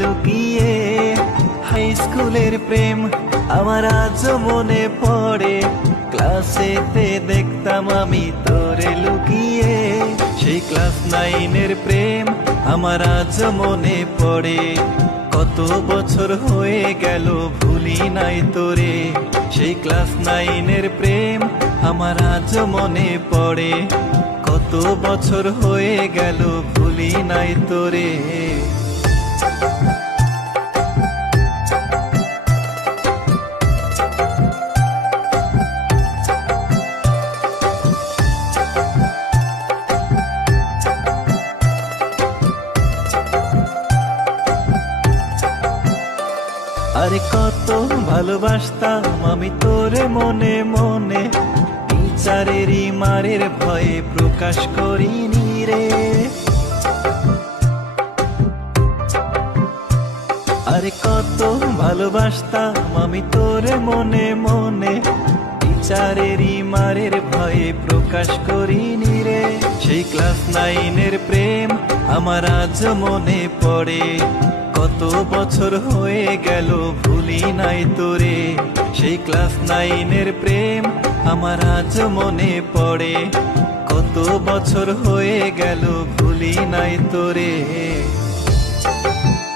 লুকিয়ে হাই স্কুলের প্রেম আমার আজও মনে পড়ে। ক্লাসেতে দেখতাম আমি তোরে লুকিয়ে, সেই ক্লাস 9-এর প্রেম আমার আজও মনে পড়ে। কত বছর হয়ে গেল ভুলি নাই তোরে, সেই ক্লাস 9-এর প্রেম আমার আজও মনে পড়ে। কত বছর হয়ে গেল ভুলি নাই তোরে। আরে কত ভালোবাসতাম আমি তোরে মনে মনে, বিচারেরই মারের ভয়ে প্রকাশ করিনি রে। আরে কত ভালোবাসতাম আমি তোরে মনে মনে, বিচারেরই মারের ভয়ে প্রকাশ করিনি রে। সেই ক্লাস 9-এর প্রেম আমার আজ মনে পড়ে। কত বছর হয়ে গেল ভুলি নাই তোরে, সেই ক্লাস 9-এর প্রেম আমার আজ মনে পড়ে। কত বছর হয়ে গেল ভুলি নাই তোরে।